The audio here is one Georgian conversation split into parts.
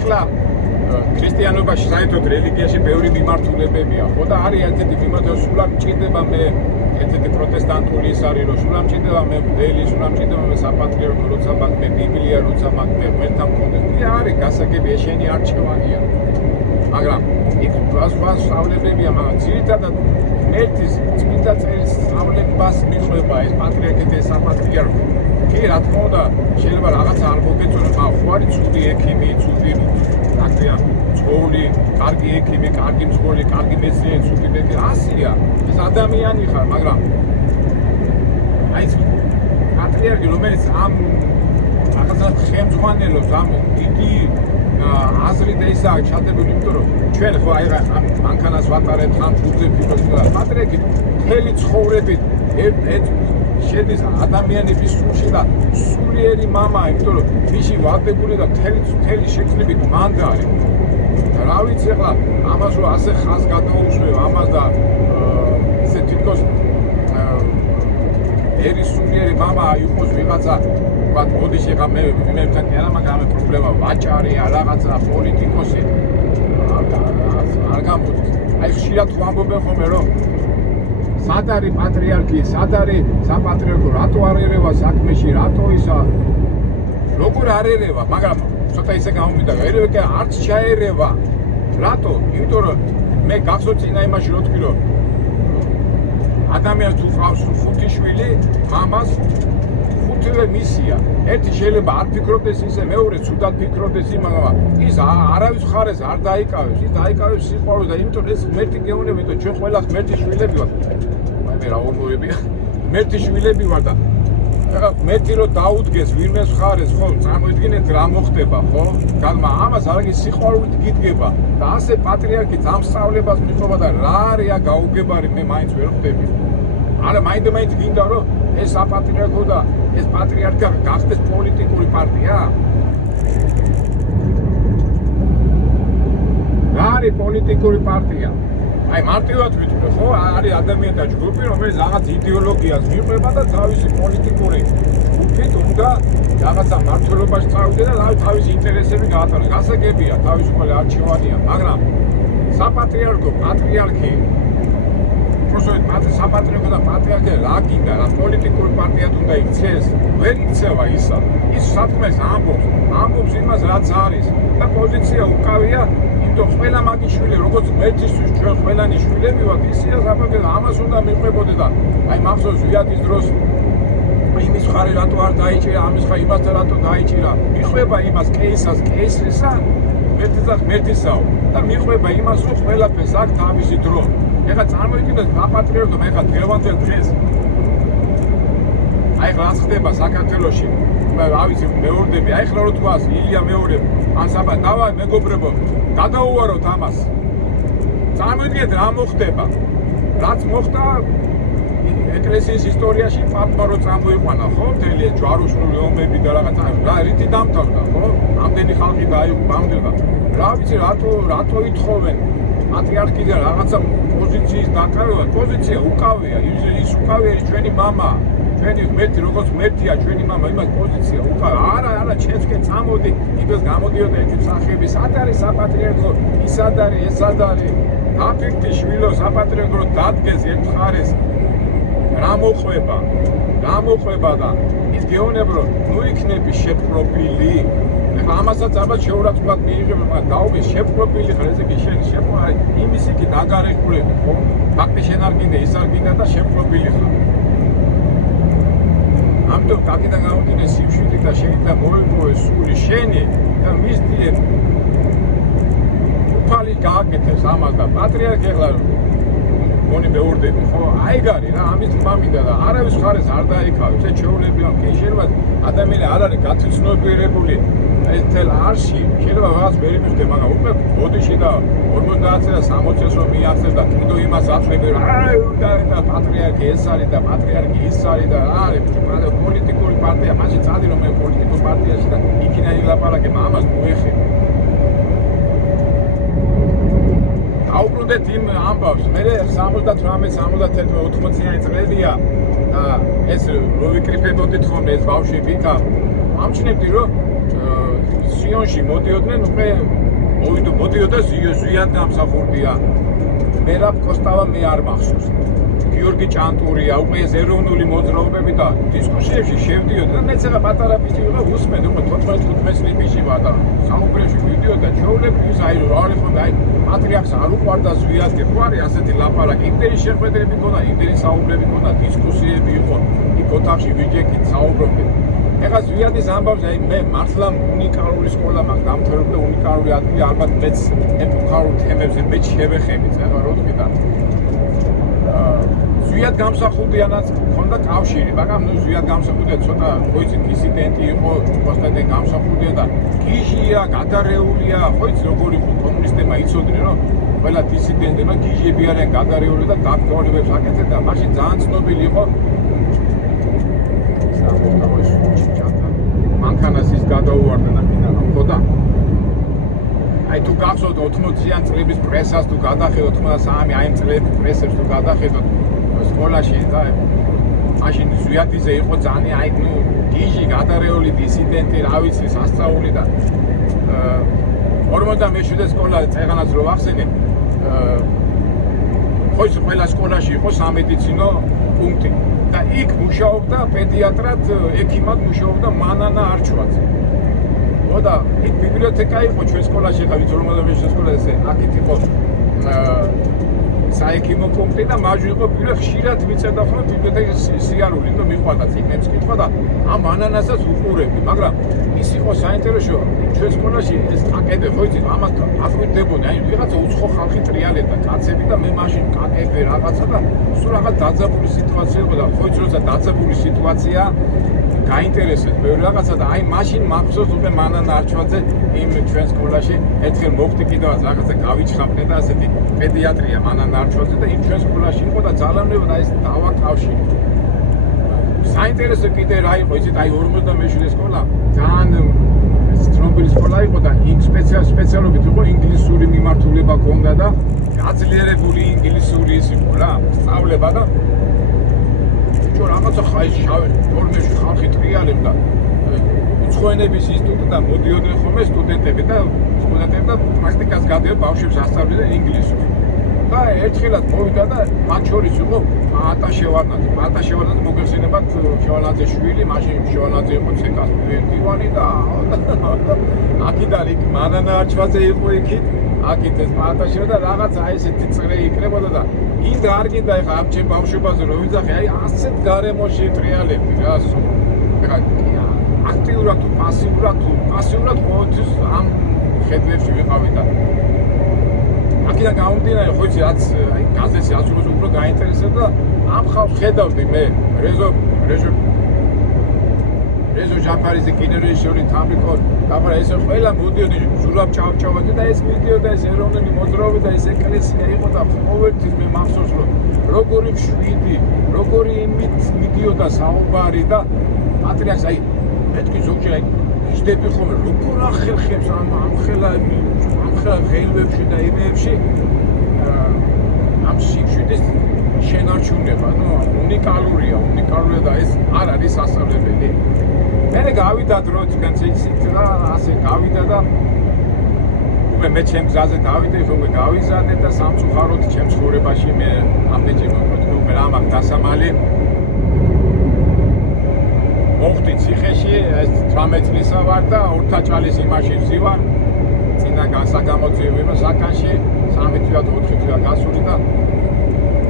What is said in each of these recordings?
ეხლა ქრისტიანობაში საერთოდ რელიგიაში ბევრი მიმართულებებია, ხო და არის ერთ-ერთი მიმართულება სულამ ჭირდება მე ერთ-ერთი პროტესტანტული ის არის რომ სულამ ჭირდება მე მღვდელი, სულამ ჭირდება მე საპატრიარქო, როცა მაგ მე ბიბლია, როცა მაგ მე ღმერთთან მქონდეს. არის გასაგები ეშენი არჩევანია. მაგრამ იქ სწავლებებია, მაგრამ ძირითადად ღმერთის წმინდა წერის სწავლებას მიხვდება ეს პატრიარქი და საპატრიარქო. კი, რა თქმა უნდა, შეიძლება რაღაცა არ მოგეწონოს, მაგრამ ხო არის ცუდი ექიმი, ცუდი აკრია ცხოველი, კარგი ექიმი, კარგი მძღოლი, კარგი მეცნიერი, ცუდი მეცნიერი, ასია. ეს ადამიანი ხარ, მაგრამ აი ეს პატრიარქი, რომელიც ამ რაღაცა ხელმძღვანელობს, ამ დიდი აზრი და ისაა ჩადებული, იმიტომ რომ ჩვენ ხო აი ამ მანქანას ვატარებთ, ამ ფუძე ფიქრობთ, პატრიარქი მთელი ცხოვრებით ერთ შედის ადამიანების სულში და სულიერი მამაა, იმიტომ რომ მისი ვალდებული და მთელი შეგრძნებით მანდარი. რა ვიცი ახლა ამას რომ ასე ხაზს გადაუშვებ ამას და ისე თვითონ ერის სულიერი მამა იყოს ვიღაცა ვთქვათ მოდის ეხლა მე თან კი არა მაგრამ პრობლემა ვაჭარია რაღაცა პოლიტიკოსი არ გამოდის. აი ხშირად ვამბობენ ხოლმე რომ სად არის პატრიარქი, სად არის საპატრიარქო, რატო არ ერევა საქმეში, რატო ისა როგორ არ ერევა, მაგრამ ცოტა ისე გამომიდა, ერევა კი არც ჩაერევა. რატო? იმიტომ რომ მე გახსოვთ წინა იმაში რომ თქვი რომ ადამიანს თუ ყავს 5 შვილი, მამას 5-ვე მისია. ერთი შეიძლება არ ფიქრობდეს ისე, მეორე ცუდად ფიქრობდეს იმაგა, ის არავის ხარეს არ დაიკავებს, ის დაიკავებს სიყვარულს და იმიტომ ეს ღმერთი გეუბნება, იმიტომ ჩვენ ყველა ღმერთის შვილები ვართ. მე რა ორმოებია ღმერთი შვილები ვარ და ღმერთი რომ დაუდგეს ვინმეს ხარეს ხო წარმოიდგინეთ რა მოხდება ხო გალმა ამას არაგი სიყვარულით გიდგება და ასე პატრიარქით ამ სწავლებას მიყვება და რა არია გაუგებარი მე მაინც ვერ ხვდები არა მაინც გინდა რომ ეს საპატრიარქო და ეს პატრიარქი გახდეს პოლიტიკური პარტია რა არის პოლიტიკური პარტია აი მარტივად ვიტყვი ხო არის ადამიანთა ჯგუფი რომელიც რაღაც იდეოლოგიას მიყვება და თავისი პოლიტიკური უფით უნდა რაღაცა მართლობაში წავიდე და თავისი ინტერესები გაატაროს. გასაგებია თავისუფალი არჩევანია, მაგრამ საპატრიარქო პატრიარქი საპატრიარქო და პატრიარქი რა გინდა რა პოლიტიკური პარტიად უნდა იქცეს ვერ იქცევა ისა ის საქმეს ამბობს იმას რაც არის და პოზიცია უკავია ყველა მაგის შვილი, როგორც ღმერთისთვის ჩვენ ყველანი შვილები ვართ, ისეა საპატრიარქო ამას უნდა მიყვებოდე და აი მახსოვს ვიადის დროს იმის ხარი რატო არ დაიჭირა, ამის ხარი იმასთან რატო დაიჭირა, მიყვება იმას კეისას, კეისისა, ღმერთისაო და მიყვება იმას, რომ ყველაფერს აქვს თავისი დრო. ეხლა წარმოიდგინეთ საპატრიარქო, ეხლა დღევანდელ დღეს აი რა ხდება საქართველოში რა ვიცი მეორდები აი ხლა რო თქვას ილია მეორე ან საბა დავაი მეგობრებო გადაუვაროთ ამას წარმოიდგინეთ რა მოხდება რაც მოხდა ეკლესიის ისტორიაში პაპმა რო წამოიყვანა ხო მთელი ჯვაროსნული ომები და რაღაცა რა რითი დამთავრდა ხო ამდენი ხალხი დაიბამდა რა ვიცი რატო ითხოვენ პატრიარქი და რაღაცა პოზიციის დაკავება პოზიცია უკავია ის უკავია ჩვენი მამა ჩვენი ღმერთი როგორც ღმერთია ჩვენი მამა იმას პოზიცია უკავია არა ჩეცკე წამოდი იმას გამოდიოდა ეს სახეები სად არის საპატრიარქო ის სად არის ეს სად არის აფექტი შვილო საპატრიარქო დადგეს ერთ მხარეს რა მოყვება და ის გეუბნება რომ ნუ იქნები შეპყრობილი ეხლა ამასაც ალბათ შეურაცხმად მიიღება მაგრამ დაუგე შეპყრობილი ხარ ესე კი შენ შეპყრობილი იმის იქი დაგარეკულები ხო ფაქტი შენ არ გინდა ის არ გინდა და შეპყრობილი ხარ ამიტომ კაკიდან გამომდინე სიშვილი და შეიძლება მოიპოვეს სული შენი და მისდიენ უფალი გააკეთეს ამას და პატრიარქი ეხლა მონი მეურდები ხო აიგარი რა ამის მამიდა და არავის ხარეს არ დაიკავებს ეს ჩვეულებია კი შეიძლება ადამიანი არ არის გათვითცნობიერებული ეს თელ არში შეიძლება რაღაც ვერ იმიხდე მაგრამ უკვე ბოდიში და 50-ზე და 60-ზე რომ მიახსენებს და კიდო იმას აწვევი რა და პატრიარქი ეს არის და პატრიარქი ის არის და რა არის პოლიტიკური პარტია მაშინ წადი რომ მე პოლიტიკურ პარტიაში და იქიდან ილაპარაკე ამას მოეხე აუბრუნდეთ იმ ამბავს მე 78-79-80-იანი წლებია და ეს რო ვიკრიფებოდით ხოლმე ეს ბავშვები იქა ამჩნევდი რომ სიონში მოდიოდნენ, მოდიოდა ზვიად გამსახურდია. მერაბ კოსტავა მე არ მახსოვს. გიორგი ჭანტურია, უკვე ეს ეროვნული მოძრაობები და დისკუსიებში შევდიოდი და მეც ახლა პატარა ბიჭი ვიყავ, უსმენდი, უკვე 14-15 წლის ბიჭი ვარ და საუბრებში ვიდიოდი და ჩაოლებდი აი რა ხომ აი პატრიარქს არ უყვარდა ზვიადზე, ხო არის ასეთი ლაპარაკი, იმდენი შეხვედრები ქონდა, იმდენი საუბრები ქონდა, დისკუსიები იყო, იქ ოთახში ვიჯექით საუბრობდი. ეხლა ზვიადის ამბავს აი მე მართლა უნიკალური სკოლა მაქვს დამთავრებული და უნიკალური ადგილი ალბათ მეც ეპოქალურ თემებზე მეც შევეხებით ეხლა რო თქვი და ზვიად გამსახურდიანაც ქონდა კავშირი, მაგრამ ნუ ზვიად გამსახურდია ცოტა ხოიცი დისიდენტი იყო, კონსტანტინ გამსახურდია და გიჟია, გადარეულია, ხოიცი როგორი იყო კომუნისტებმა იცოდნენ რომ ყველა დისიდენტებმა გიჟები არიან გადარეული და დაკრძალვებს აკეთებდნენ და მაშინ ძალიან ცნობილი იყო მანქანას ის გადაუვარდა და მინდა ხო და აი თუ გახსოვთ 80-იან წლების პრესას თუ გადახედოთ 93 აი წლების პრესებს თუ გადახედოთ სკოლაში და მაშინ ზვიადიზე იყო ძალიან აი ნუ გიჟი გადარეული დისიდენტი რა ვიცი სასწაული და 47 სკოლა წეღანაც რო ვახსენე ხო ის ყველა სკოლაში იყო სამედიცინო პუნქტი და იქ მუშაობდა პედიატრად, ექიმად მუშაობდა მანანა არჩვაძე. ხო და იქ ბიბლიოთეკა იყო ჩვენ სკოლაში, ხა ვიცი 49 სკოლაზე, აქეთ იყო საექიმო პუნქტი და მაჟი იყო ბიბლიოთეკა ხშირად მიწერდა ხოლმე ბიბლიოთეკის სიარული, რომ მიყვარდათ იქნებს კითხვა და ამ ანანასაც უყურებდი, მაგრამ ის იყო საინტერესო ჩვენ სკოლაში ეს კაკები ხო იცით ამათ აკვირდებოდი, აი ვიღაცა უცხო ხალხი ტრიალებდა კაცები და მე მაშინ კაკები რაღაცა და სულ რაღაც დაძაბული სიტუაცია იყო და ხო იცით როცა დაძაბული სიტუაცია გაინტერესებს ბევრი რაღაცა და აი მაშინ მახსოვს უკვე მანანა არჩვაძე იმ ჩვენ სკოლაში ერთხელ მოხდი კიდევაც რაღაცა გავიჩხაპნე და ასეთი პედიატრია მანანა არჩვაძე და იმ ჩვენ სკოლაში იყო და ძალავნებო და ეს დავაკავშირე. საინტერესო კიდე რა იყო იცით აი 47 სკოლა ძალიან ცნობილი სკოლა იყო და იქ სპეციალობით იყო ინგლისური მიმართულება ქონდა და გაძლიერებული ინგლისური ის იყო რა სწავლება და ჩვენ რაღაცა ხაი შავი ფორმაში ხალხი ტრიალებდა უცხოენების ინსტიტუტი და მოდიოდნენ ხოლმე სტუდენტები და პრაქტიკას გადავიდა ბავშვებს ასწავლდნენ ინგლისურს და ერთხელაც მოვიდა და მათ შორის იყო პაატა შევარნაძე მოგეხსენებათ შევარნაძე შვილი მაშინ შევარნაძე იყო ცეკას მდივანი და აქედან იქ მანანა არჩვაძე იყო იქით აქეთ ეს პაატა შევა და რაღაც აი ესეთი წრე იქნებოდა და გინდა არ გინდა ეხა ამ ჩემ ბავშვობაზე რო ვიძახე აი ასეთ გარემოში ტრიალებდი რა ეხა აქტიურად თუ პასიურად ყოველთვის ამ ხედვებში ვიყავი და აქედან გამომდინარე ხო იცი რაც აი გაზეთში აზრობს უფრო გაინტერესებდა ამ ხალხს ხედავდი მე რეზო ჟაფარიძე კინორეჟისორი თამრიკო დაბარა ესე ყველა მოდიოდი ზურაბ ჭავჭავაძე და ეს მიდიოდა ეს ეროვნული მოძრაობა და ეს ეკლესია იყო და ყოველთვის მე მახსოვს რომ როგორი მშვიდი როგორი მიდიოდა საუბარი და პატრიარქს აი მეთქი ზოგჯერ აი ჟდები ხოლმე როგორ ახერხებს ამ ხელა ღელვებში და იმებში ამ სიშვიდის შენარჩუნება ნუ უნიკალურია და ეს არ არის სასწავლებელი მე გავიდა დრო თქვენც იცით და ასე გავიდა და უკვე მე ჩემ გზაზე დავიდე უკვე გავიზარდე და სამწუხაროდ ჩემ ცხოვრებაში მე ამდენი მოთხოვნა რა მაქვს დასამალი მოხდი ციხეში ეს 18 წლისა ვარ და ორთაჭალის იმაში ვზივარ წინა გასაგამოძიებო საკანში 3 თვია 4 თვია გასული და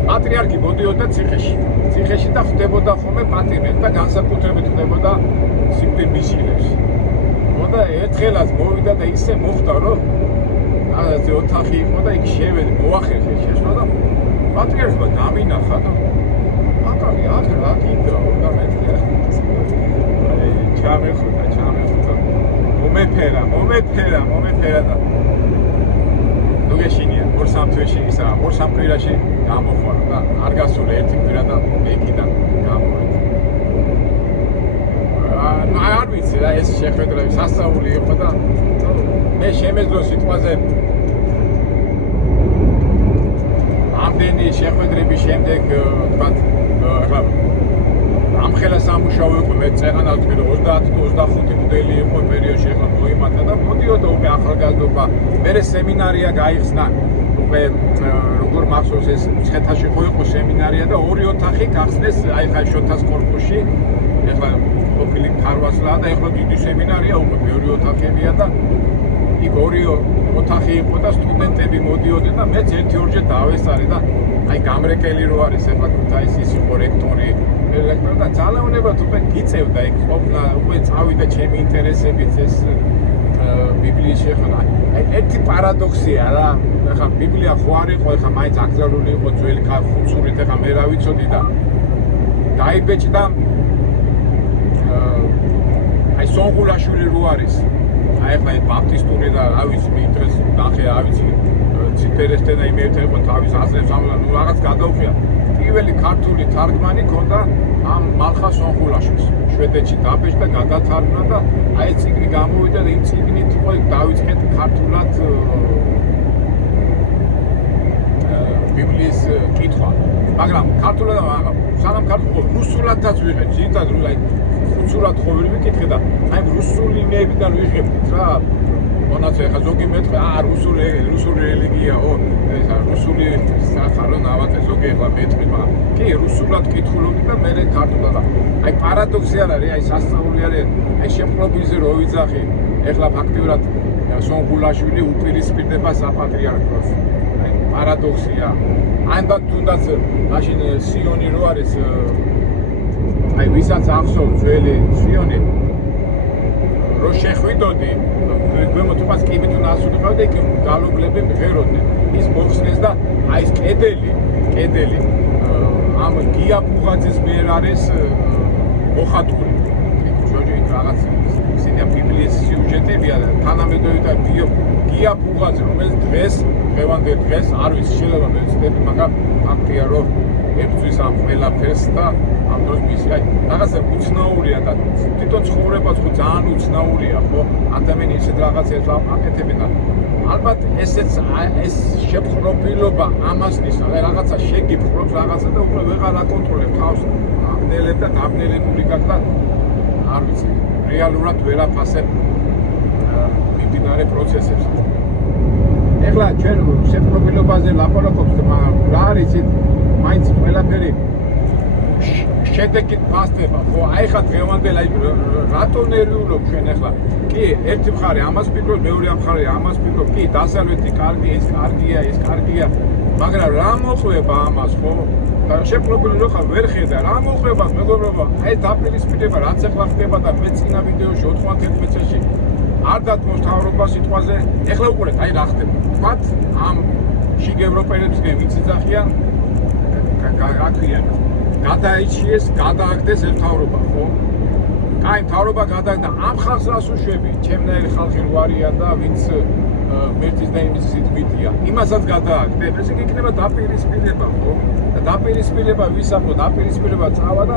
პატრიარქი მოდიოდა ციხეში და ხდებოდა ხოლმე პატიმრად და განსაკუთრებით ხდებოდა სიკვდილ მისილებს. მოდა ერთხელაც მოვიდა და ისე მოხდა რომ რაღაცე ოთახი იყო და იქ შევედი მოახერხე შეშვა და პატრიარქმა დამინახა და აკალი აქ რა კიდე უნდა მეთქია. აი ჩამეხოდა მომეფერა და ნუგეშინია 2-3 თვეში ისა 2-3 კვირაში გამოხარა და არ გასულა ერთი კვირა და მეკიდან გამოვედი. არ ვიცი რა ეს შეხვედრები სასწაული იყო და მე შემეძლო სიტყვაზე ამდენი შეხვედრების შემდეგ თქვათ ახლა ამ ხელა სამუშაო იყო მე წეღანად თქვი რომ 30-25 მოდელი იყო პერიოდში ახლა მოიმატა და მოდიოდა უკვე ახალგაზრდობა მე სემინარია გაიხსნა უკვე როგორ მახსოვს ეს მცხეთაში იყო სემინარია და ორი ოთახი გახსნეს აი ხა შოთას კორპუსში ახლა ყოფილი ქარვასლა და ახლა დიდი სემინარია უკვე მეორე ოთახებია და იქ ორი ოთახი იყო და სტუდენტები მოდიოდნენ და მეც ერთი-ორჯერ დავესწარი და აი გამრეკელი რო არის ახლა ქუთაისის იყო რექტორი და ძალაუნებად უკვე გიწევდა იქ ყოფნა უკვე წავიდა ჩემი ინტერესებით ეს ბიბლიის შეხება აი ერთი პარადოქსია რა ახლა ბიბლია ხო არ იყო ახლა მაინც აკრძალული იყო ძველი ხუცურით ახლა მე რა ვიცოდი და დაიბეჭდა აი სონღულაშვილი რო არის აი ახლა ბაპტისტური და რა ვიცი მიინტერეს ნახე რა ვიცი ციფერესთან აი მე ერთ იყო თავის აზრებს ამლა ნუ რაღაც გადაუხია პირველი ქართული თარგმანი ქონდა ამ მალხა სონღულაშვილს შვედეთში დაბეჭდა გადათარგმნა და აი წიგნი გამოვიდა და იმ წიგნით იყო დავიწყეთ ქართულად ბიბლიის კითხვა მაგრამ ქართულად სანამ ქართულად რუსულადაც ვიღეთ ზოგადად აი ხუცურად ხო ვერ ვიკითხე და აი რუსული იმებიდან ვიღებთ რა მონაცე ხა ზოგი მეტყვი რუსული რელიგიაო ეს რუსული სახარო ნავათე ზოგი ახლა მეტყვი მაგრამ კი რუსულად კითხულობდი და მე ქართულად აი პარადოქსი არ არის აი სასწაული არის აი შემყრობილზე რო ვიძახი ახლა ფაქტიურად სონღულაშვილი უპირისპირდება საპატრიარქოს აი პარადოქსია ანდა თუნდაც მაშინ სიონი რო არის აი ვისაც ახსოვს ძველი სიონი რო შეხვიდოდი გვემოთებას კი მით ნასული ყავდა იქ გალობლები მღეროდნენ ის მოხსნეს და აი ეს კედელი ამ გია ბუღაძის მიერ არის მოხატული ჯოჯი რაღაც ისინი ბიბლიის სიუჟეტებია თანამედროვე და გია ბუღაძე რომელიც დღევანდელ დღეს არ ვიცი შეიძლება მე ვცდები მაგრამ ფაქტია რომ ებრძვის ამ ყველაფერს და ამ დროს მისი აი რაღაცა უცნაურია და თვითონ ცხოვრებაც ხო ძალიან უცნაურია ხო ადამიანი ისეთ რაღაცებს აკეთებენ და ალბათ ესეც ეს შეფხრობილობა ამას ნიშნა რაღაცა შეგიფხრობს რაღაცა და უკვე ვეღარ აკონტროლებ თავს აბნელებ და დაბნელებული გახდა არ ვიცი რეალურად ვერ აფასებ მიმდინარე პროცესებს ეხლა ჩვენ შეფხრობილობაზე ლაპარაკობთ მაგრამ რა არის ის მაინც ყველაფერი შედეგით ფასდება ხო აი ხა დღევანდელ აი რატო ნერვიულობ ჩვენ ახლა კი ერთი მხარე ამას ფიქრობ მეორე მხარე ამას ფიქრობ კი დასავლეთი კარგი ეს კარგია მაგრამ რა მოყვება ამას ხო შეფრობილი რო ხარ ვერ ხედა რა მოყვება მეგობრებო აი დაპირისპირება რაც ახლა ხდება და მე წინა ვიდეოში 91 წელში არ დათმოს თავრობა სიტყვაზე ეხლა უყურეთ აი რა ხდება თქვათ ამ შიგ ევროპელებსგენ ვინც იძახიან გაქვიანეს გადაიჩიეს, გადააგდეს ერთმთავრობა, ხო? კაი, მთავრობა გადააგდა ამ ხალხს რას უშვები? ჩემნაირი ხალხი რო არიან და ვინც მერტის და იმის სიტყვია. იმასაც გადააგდებ, ესე იგი იქნება დაპირისპირება, ხო? და დაპირისპირება ვისახო, დაპირისპირება წავა და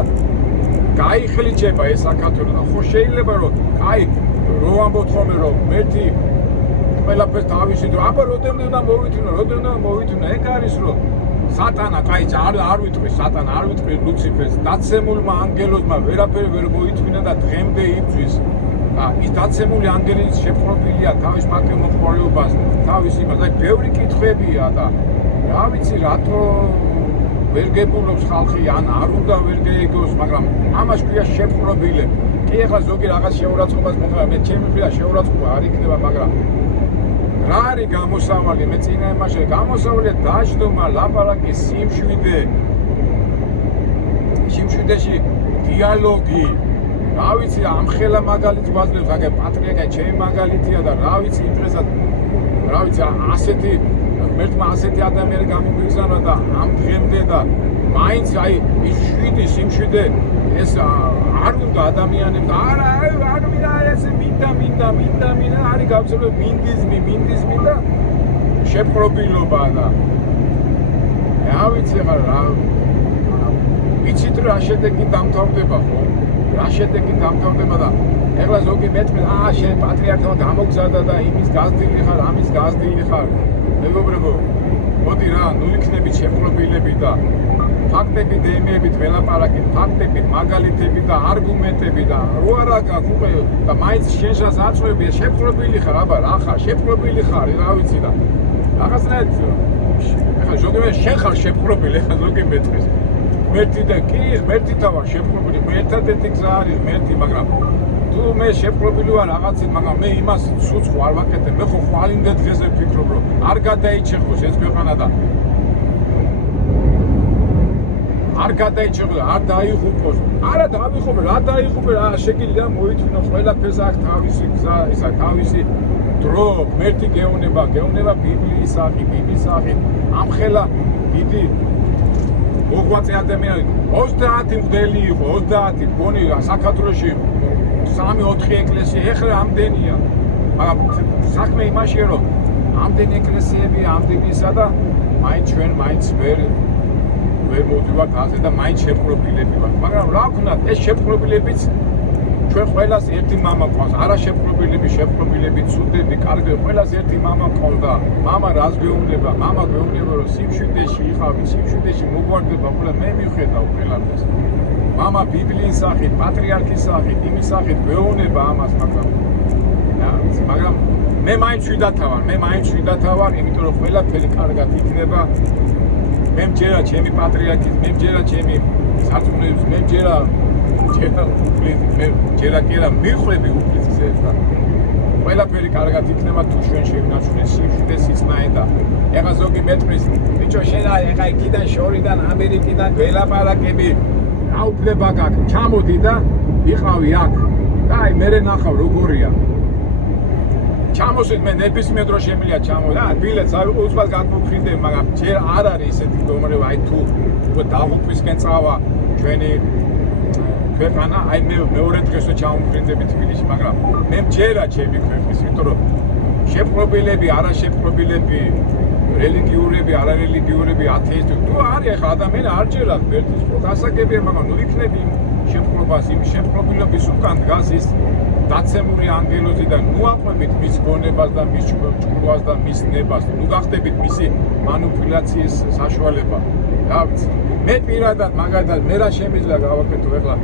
გაიხლიჩება ეს საქართველო და ხო შეიძლება რომ კაი, რო ამბობთ ხოლმე რომ მერტი ყველაფერს თავისი დრო, აბა როდემდე უნდა მოვითუნა, ეგ არის რომ სატანა, კაი, არ ვიტყვი სატანა, არ ვიტყვი ლუციფერს, დაცემულმა ანგელოზმა ვერაფერი ვერ მოითმინა და დღემდე იბძვის. და ის დაცემული ანგელის შეფრობილია თავის პატივ მოხმარეობას, თავის იმას, აი ბევრი კითხვებია და რა ვიცი, რატო ვერ გებულობს ხალხი, ან არ უნდა ვერ გეიგოს, მაგრამ ამას ქვია შეფრობილები. კი ახლა ზოგი რაღაც შეურაცხყოფას მოხდა, მე ჩემი მხრიდან შეურაცხყოფა არ იქნება, მაგრამ რა არის გამოსავალი მე წინა იმაში გამოსავალია დაждდომა ლაპარაკი სიმშვიდეში დიალოგი რა ვიცი ამ ხელა მაგალითს გვაძლევს აგე პატრიარქა ჩემი მაგალითია და რა ვიცი იმ დღესაც რა ვიცი ასეთი მერტმა ასეთი ადამიანი გამიგზავნა და ამ დღემდე და მაინც აი ის სიმშვიდე ეს არ უნდა ადამიანებს არა ეს მინდა არის გავრცელებული მინდიზმი და შეფრობილობა და რა ვიცი რა ვიცით რა შედეგი დამთავრდება ხო რა შედეგი დამთავრდება და ეხლა ზოგი მეტყვი შენ პატრიარქმა გამოგზავნა და იმის გაზრდილი ხარ ამის გაზრდილი ხარ მეგობრებო მოდი რა ნუ იქნებით შეფრობილები და ფაქტებით, ემიებით ველაპარაკეთ, ფაქტებით, მაგალითებით და არგუმენტებით და რო არა გაქვს უკვე და მაინც შენშას აწვევია, შეპყრობილი ხარ, აბა რა ხარ, შეპყრობილი ხარ, რა ვიცი და რაღაცნაირად ახლა ზოგადად შენ ხარ შეპყრობილი, ახლა ზოგი მეტყვის. მერტი და კი, მერტითა ვარ შეპყრობილი, მე ერთადერთი გზა არის მერტი, მაგრამ თუ მე შეპყრობილი ვარ რაღაცით, მაგრამ მე იმას სულს ხო არ ვაკეთებ, მე ხო ხვალინდე დღეზე ვფიქრობ, რომ არ გადაიჩეხოს ეს ქვეყანა და არ გადაიჩეხოს, არ დაიღუპოს. არა დავიღუპე, რა დაიღუპე, რა შეგიძლია მოითმინო ყველაფერს აქ თავისი გზა, ისა თავისი დრო, მერტი გეუნება ბიბლიის სახით. ამხელა დიდი მოღვაწე ადამიანი 30 მღვდელი იყო, 30 გონი საქართველოში 3-4 ეკლესია, ეხლა ამდენია. მაგრამ საქმე იმაშია, რომ ამდენი ეკლესიები, ამდენისა და მაინც ვერ მოვდივართ ასე და მაინც შეპყრობილები ვართ. მაგრამ რა ვქნათ, ეს შეპყრობილებიც ჩვენ ყველას ერთი მამა ყავს. არა შეპყრობილები, ცუდები, კარგები, ყველას ერთი მამა ყავდა. მამა რას გვეუბნება? მამა გვეუბნება, რომ სიმშვიდეში იყავით, სიმშვიდეში მოგვარდება, ყველა მე მივხედავ ყველაფერს. მამა ბიბლიის სახით, პატრიარქის სახით, იმის სახით გვეუბნება ამას, მაგრამ მე მაინც შვიდათა ვარ, იმიტომ რომ ყველაფერი კარგად იქნება. მე მჯერა ჩემი პატრიარქის, მე მჯერა ჩემი სარწმუნოების, მე მჯერა მიხვები უფლისის და ყველაფერი კარგად იქნება თუ ჩვენ შევინარჩუნეთ სიმშვიდე, სიცნაე და ეხლა ზოგი მეტყვის, ბიჭო შენ ეხლა იქიდან შორიდან ამერიკიდან ველაპარაკები, რა უფლება გაქვს, ჩამოდი და იყავი აქ და აი მე ნახავ როგორია. ჩამოსვით მე ნებისმიერ დრო შემიძლია ჩამოვიდე. ბილეთს არ უცბად გაგმოფრინდები, მაგრამ ჯერ არ არის ესეთი მდგომარეობა, აი თუ უკვე დაღუპვისკენ წავა ჩვენი ქვეყანა, აი მე მეორე დღესვე ჩამოვფრინდები თბილისში, მაგრამ მე მჯერა ჩემი ქვეყნის, იმიტომ რომ შეპყრობილები, არაშეპყრობილები, რელიგიურები, არარელიგიურები, ათეისტები, თუ არის ახლა ადამიანი არ ჯერათ მერტის ხო გასაგებია, მაგრამ ნუ იქნები შეპყრობას, იმ შეპყრობილობის უკან დგას ის დაცემული ანგელოზიდან, ნუ აყვებით მის გონებას და მის ჭკუას და მის ნებას, ნუ გახდებით მისი მანიპულაციის საშუალება. რა ვიცი, მე პირადად მაგალითად მე რა შემიძლია გავაკეთო ეხლა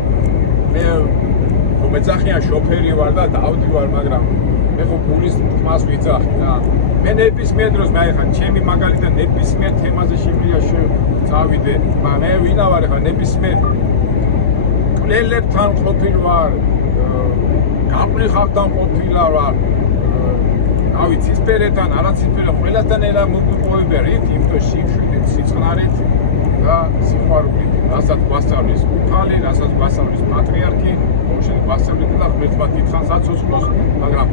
მე ხო მეძახიან შოფერი ვარ და დავდივარ, მაგრამ მე ხო გულის თმას ვიძახი რა. მე ნებისმიერ დროს მე ახლა ჩემი მაგალითად ნებისმიერ თემაზე შემიძლია წავიდე, მაგრამ მე ვინა ვარ ახლა ნებისმიერ კვლელებთან ყოფილ ვარ, გაპრიხავთან ყოფილა ვარ, რა ვიცი, ცისფერთან, არაცისფერთან, ყველასთან ერა მოგვიყვება რით, იმიტომ სიმშვიდით, სიწყნარით და სიყვარულით, რასაც გვასწავლის უფალი, რასაც გვასწავლის პატრიარქი, მოშენ გვასწავლეთ და ღმერთმა დიდხანს აცოცხლოს, მაგრამ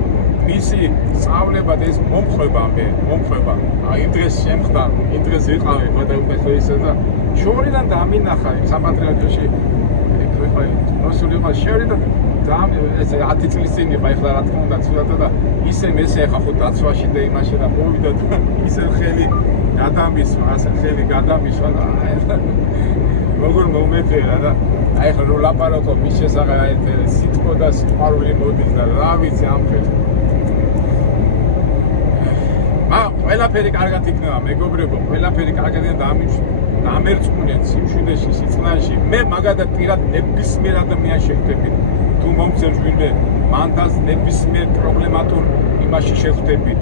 მისი სწავლება და ეს მომხდება. აი დღეს შემხდა, იმ დღეს ვიყავი ხო და უკვე ისე და შორიდან დამინახა საპატრიარქოში ეხლა მოსული ყა შორიდან და ეს 10 წლის წინ იყო, ეხლა რა თქმა უნდა ცუდად და ისე მესე ახლა ხო დაცვაში და იმაში და მოვიდა და ისე ხელი გადამისვა და როგორ მომეფერა და აი ახლა რო ლაპარაკო მის შესახებ აი სიტყვა და სიყვარული მოდის და რა ვიცი ამ ხელი ყველაფერი კარგად იქნება, მეგობრებო, ყველაფერი კარგად და დამერწმუნეთ სიმშვიდეში, სიწყნარში. მე მაგალითად პირად ნებისმიერ ადამიანს შევხვდებით. თუ მომცემს ვინმე მანდას ნებისმიერ პრობლემატურ იმაში შევხვდებით.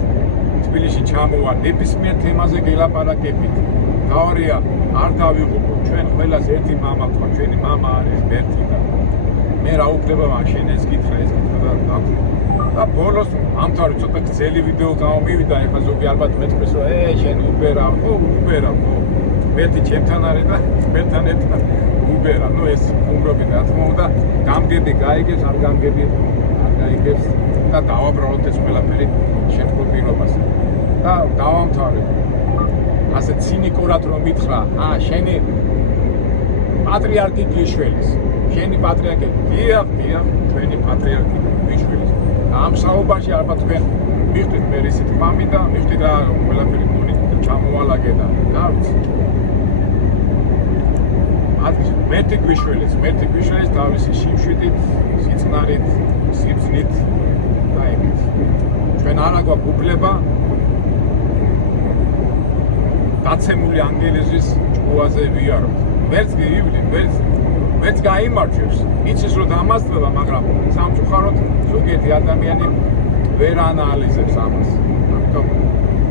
თბილისში ჩამოვა, ნებისმიერ თემაზე გელაპარაკებით. თავარია, არ დავიღუპოთ, ჩვენ ყველას ერთი მამა გვყავს, ჩვენი მამა არის ერთი და მე რა უფლება მაქვს შენ ეს გითხრა და ბოლოს ამთავრე ცოტა გრძელი ვიდეო გამომივიდა, ეხლა ზოგი ალბათ მეტყვის რომ შენ უბერა, მეთი ჩემთან არის და მერთან ერთად უბერა, ეს უმრობი რა თქმა უნდა, გამგები გაიგებს, არ გამგები არ გაიგებს და დავაბრალოთ ეს ყველაფერი შეფრობილობას და დავამთავრე. ასე ცინიკურად რომ მითხრა, შენი პატრიარქი გიშველის, შენი პატრიარქი, დიახ, ჩვენი პატრიარქი გიშველის. ამ საუბარში ალბათ თქვენ მიხდით მე ისეთ მამი და მიხდით რა ყველაფერი გონი ჩამოვალაგე და რა ვიცი. მერტი გვიშველის თავისი სიმშვიდით, სიწყნარით, სიბრძნით და იმით. ჩვენ არა გვაქვს უფლება დაცემული ანგელოზის ჭკუაზე ვიარო. ვერც გივლი, ვერც გაიმარჯვებს. იცის რომ დამასწრება, მაგრამ სამწუხაროდ ზოგიერთი ადამიანი ვერ ანალიზებს ამას. ამიტომ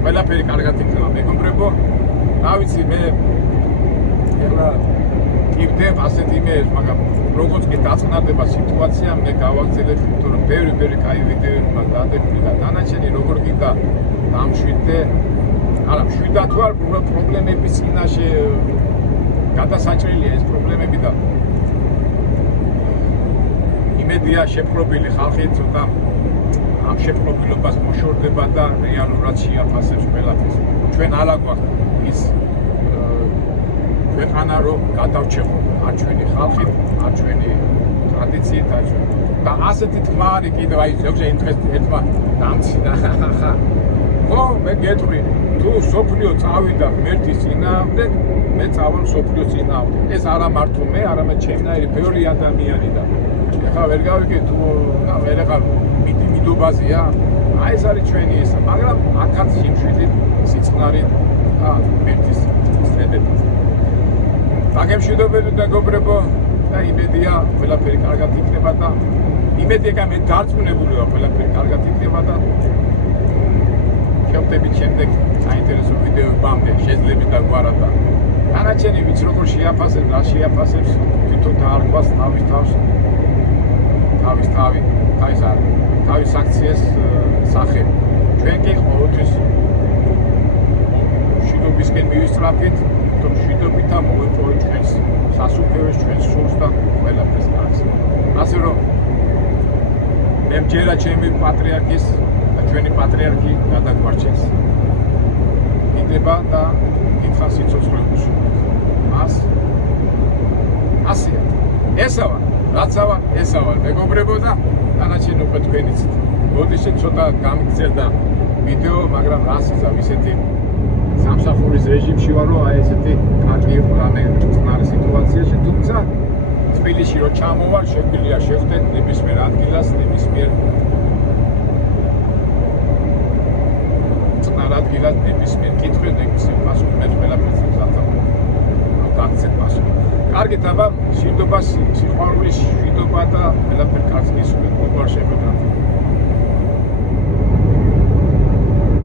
ყველაფერი კარგად იქნება, მეგობრებო. რა ვიცი, მე ეხლა გიბდებ ასეთ იმეებს, მაგრამ როგორც კი დაწყნარდება სიტუაცია, მე გავაგზავნებ, იმიტომ რომ ბევრი კაი ვიდეოები მაქვს დადებული და დანარჩენი როგორ გინდა დამშვიდე, არა, მშვიდა თუ არ პრობლემების წინაშე გადასაჭრელია ეს პრობლემები და იმედია შეპყრობილი ხალხი ცოტა ამ შეპყრობილობას მოშორდება და რეალურად შეაფასებს ყველაფერს. ჩვენ არ აგვაქვს ის ქვეყანა რომ გადავჩეხო არ ჩვენი ხალხით, არ ჩვენი ტრადიციით, არ ჩვენ და ასეთი თქმა არის კიდევ აი ზოგჯერ იმ დღეს ერთმა დამცინდა ხა ხო მე გეტყვი თუ სოფლიო წავიდა ღმერთის წინააღმდეგ მე წავალ სოფლიოს წინააღმდეგ ეს არა მარტო მე არამედ ჩემნაირი ბევრი ადამიანი და ეხლა ვერ გავიგე თუ ვერ ახალ მიდობაზია აი ეს არის ჩვენი ისა მაგრამ აქაც სიმშვიდით სიწყნარით და ღმერთის წინააღმდეგ აგემშვიდობები მეგობრებო და იმედია ყველაფერი კარგად იქნება და იმედია მე დარწმუნებული ვარ ყველაფერი კარგად იქნება და შევხვდებით შემდეგ საინტერესო ვიდეოებამდე შეძლებით და გვარად და დანარჩენი ვიც როგორ შეაფასებს რა შეაფასებს თვითონ დაარქვას თავის აქციას სახე ჩვენ კი ყოველთვის მშვიდობისკენ მივისწრაფით მშვიდობით და მოვეპოვეთ ჩვენს სასუფეველს, ჩვენს სულს და ყველაფერს კარგს. ასე რომ მე მჯერა ჩემი პატრიარქის და ჩვენი პატრიარქი გადაგვარჩენს. იდება და კითხა სიცოცხლე უსურვებს. მას ასეა. ესავა, რაცავა, ესავა მეგობრებო და დანარჩენი უკვე თქვენიცით. მოდიშეთ ცოტა გამიგრძელდა ვიდეო, მაგრამ რას იზავ ისეთი სამსახურის რეჟიმში ვარ რომ აი ესეთი კარგი იყო რამე წყნარი სიტუაციაში თუმცა თბილისში რო ჩამოვალ შეგვიძლია შევხვდეთ ნებისმიერ ადგილას ნებისმიერ წყნარ ადგილას ნებისმიერ კითხვას ნებისმიერ პასუხს მე ყველაფერს ვსაცავ გავცეთ პასუხი კარგით აბა მშვიდობა სიყვარული მშვიდობა და ყველაფერი კარგს გისურვებთ მოყვარ შეხვედრამდე